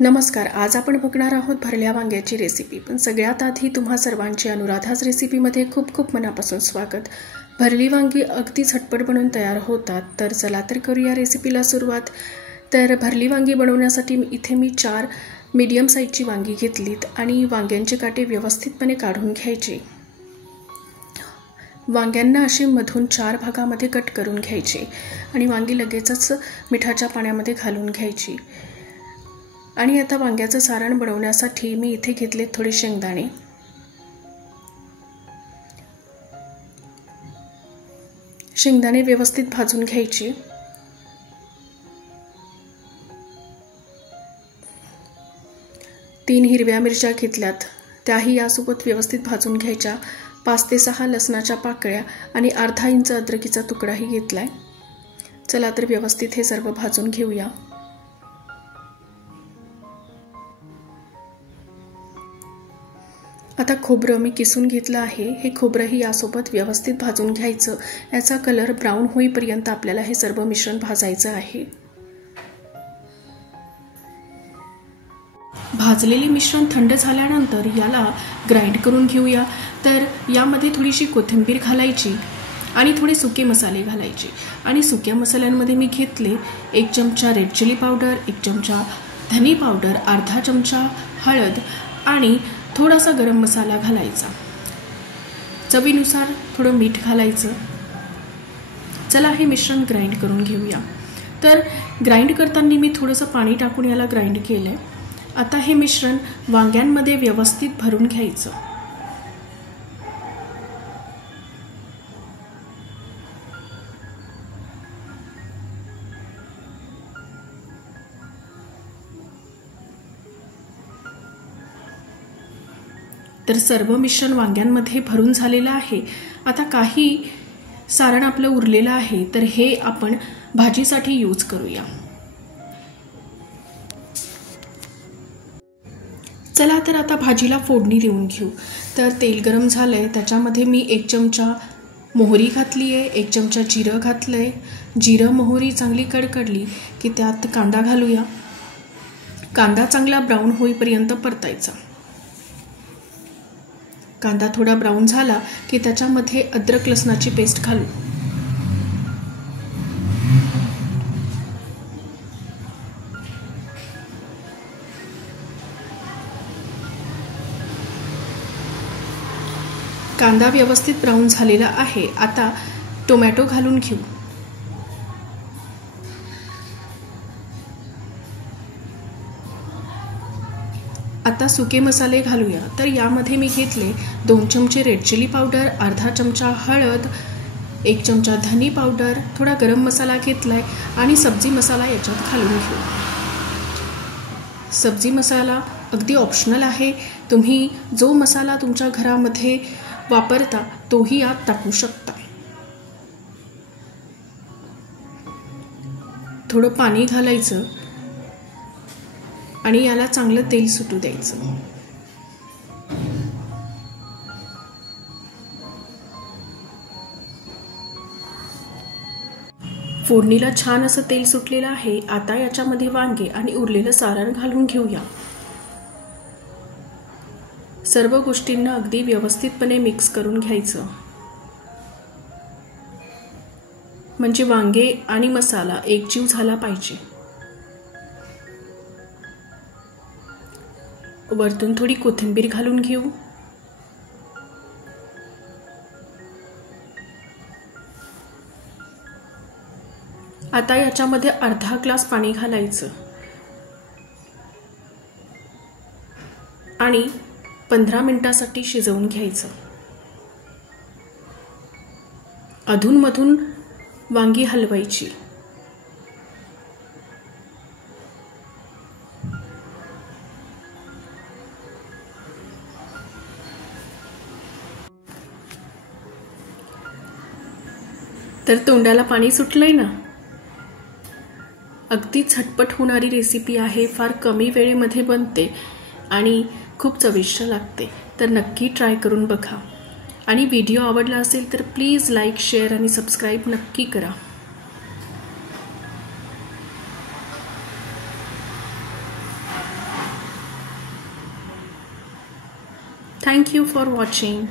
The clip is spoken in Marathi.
नमस्कार. आज आपण बघणार आहोत भरल्या वांग्याची रेसिपी. पण सगळ्यात आधी तुम्हा सर्वांचे अनुराधाच रेसिपीमध्ये खूप खूप मनापासून स्वागत. भरली वांगी अगदी झटपट बनवून तयार होतात. तर चला तर करूया रेसिपीला सुरुवात. तर भरली वांगी बनवण्यासाठी इथे मी 4 मीडियम साईजची वांगी घेतलीत आणि वांग्यांचे काटे व्यवस्थितपणे काढून घ्यायचे. वांग्यांना अशी मधून 4 भागामध्ये कट करून घ्यायचे आणि वांगी लगेचच मिठाच्या पाण्यामध्ये घालून घ्यायची. आणि आता वांग्याचं सारण बनवण्यासाठी मी इथे घेतले थोडे शेंगदाणे. शेंगदाणे व्यवस्थित भाजून घ्यायचे. तीन हिरव्या मिरच्या घेतल्यात, त्याही यासोबत व्यवस्थित भाजून घ्यायच्या. 5 ते 6 लसणाच्या पाकळ्या आणि अर्धा इंच अद्रकीचा तुकडाही घेतलाय. चला तर व्यवस्थित हे सर्व भाजून घेऊया. आता खोबरं मी किसून घेतलं आहे. हे खोबरंही यासोबत व्यवस्थित भाजून घ्यायचं. याचा कलर ब्राऊन होईपर्यंत आपल्याला हे सर्व मिश्रण भाजायचं आहे. भाजलेले मिश्रण थंड झाल्यानंतर याला ग्राइंड करून घेऊया. तर यामध्ये थोडीशी कोथिंबीर घालायची आणि थोडे सुके मसाले घालायचे. आणि सुक्या मसाल्यांमध्ये मी घेतले 1 चमचा रेड चिली पावडर, 1 चमचा धनी पावडर, अर्धा चमचा हळद आणि थोडासा गरम मसाला घालायचा. चवीनुसार थोडं मीठ घालायचं. चला हे मिश्रण ग्राइंड करून घेऊया. तर ग्राइंड करताना मी थोडंसं पाणी टाकून याला ग्राइंड केलंय. आता हे मिश्रण वांग्यांमध्ये व्यवस्थित भरून घ्यायचं. तर सर्व मिश्रण वांग्यांमध्ये भरून झालेलं आहे. आता काही सारण आपलं उरलेलं आहे, तर हे आपण भाजीसाठी यूज करूया. चला तर आता भाजीला फोडणी देऊन घेऊ. तर तेल गरम झालंय, त्याच्यामध्ये मी 1 चमचा मोहरी घातली आहे, 1 चमचा जिरं घातलंय. जिरं मोहरी चांगली कडकडली की त्यात कांदा घालूया. कांदा चांगला ब्राऊन होईपर्यंत परतायचा. कांदा थोडा ब्राऊन झाला की त्याच्यामध्ये अद्रक लसणाची पेस्ट घालू. कांदा व्यवस्थित ब्राऊन झालेला आहे. आता टोमॅटो घालून घेऊ. आता सुके मसाले घालूया. तर यामध्ये मी घेतले 2 चमचे रेड चिली पावडर, अर्धा चमचा हळद, 1 चमचा धनी पावडर, थोडा गरम मसाला घेतलाय आणि सब्जी मसाला याच्यात घालून घेऊ. सब्जी मसाला अगदी ऑप्शनल आहे. तुम्ही जो मसाला तुमच्या घरामध्ये वापरता तोही यात टाकू शकता. थोडं पाणी घालायचं आणि याला चांगलं तेल सुटू द्यायचं. फोडणीला छान असं तेल सुटलेलं आहे. आता याच्यामध्ये वांगे आणि उरलेलं सारण घालून घेऊया. सर्व गोष्टींना अगदी व्यवस्थितपणे मिक्स करून घ्यायचं. म्हणजे वांगे आणि मसाला एकजीव झाला पाहिजे. वरतून थोडी कोथिंबीर घालून घेऊ. आता याच्यामध्ये अर्धा ग्लास पाणी घालायचं आणि 15 मिनिटांसाठी शिजवून घ्यायचं. अधूनमधून वांगी हलवायची. तर तोंडाला पाणी सुटलंय ना. अगदी झटपट होणारी रेसिपी आहे. फार कमी वेळेमध्ये बनते आणि खूप चविष्ट लागते. तर नक्की ट्राय करून बघा. आणि व्हिडिओ आवडला असेल तर प्लीज लाईक, शेअर आणि सबस्क्राईब नक्की करा. Thank you for watching.